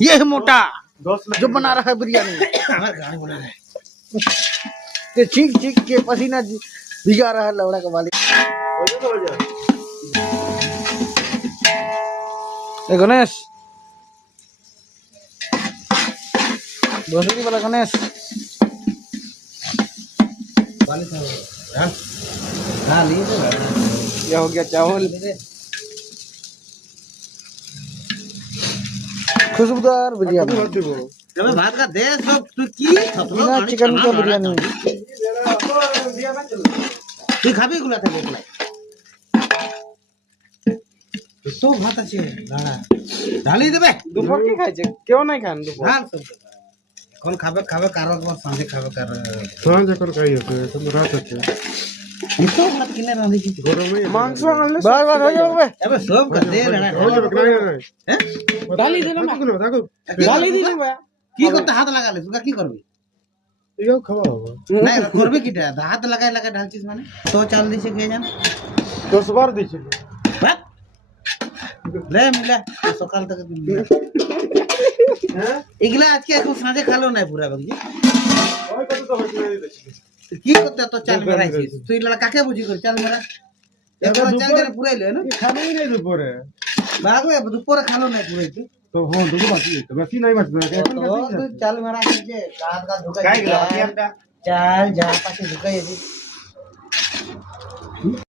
ये है मोटा जो बना रहा है बिरयानी। ये चीख चीख के पसीना भिगा रहा है लौड़ा का वाली। ए गणेश, भोसड़ी वाला गणेश, क्या हो गया चावल खुशबूदार बिरयानी, भात का दे सब तू की बिना चिकन का बिरयानी। তুই খাবি গুলা থেকে গুলা তো ভাত আছে দাঁড়া ঢালি দেবে দুপুর কি খাইছে কেউ নাই খান দুপুর ঢাল সব এখন খাবে খাবে কারো একবার সাঁঝে খাবে কারো সাঁঝ এখন খাই আছে এখন রাত আছে তো ভাত কিনে রাঁধি কি গরমে মাংস আনলে বাস বাস হয়ে যাবে। এবে সব কা দে লেনা হ্যাঁ ডালি দে না দেখো ডালি দি না কি করতে হাত লাগালে তুই কি করবি এও খাওয়া হবে না করবে কিটা হাত লাগাই লাগাই ঢালছিস মানে তো চাল দিছে কে জান 10 বার দিছিল ভাত লে মিলা সকাল থেকে হ্যাঁ এগুলা আজকে এখন সাঁঝে খালো নাই পুরা বাকি ওই কত তো হইছে দিছিল কি করতে তো চাল মেরাইছিস তুই লড়া কাকে বুঝি করে চাল মেরা একবার চাল করে পুরাইলে না খাবেই নাই দুপুরে বাগো দুপুরে খালো নাই পুরাইতে তো হ্যাঁ দুপুর বাকি আছে বাকি নাই বাকি এখন তো তুই চাল মেরা যে গাত গাত ঢুকাই কাই গেল বাকি একটা চাল যা পাশে ঢুকাই আছে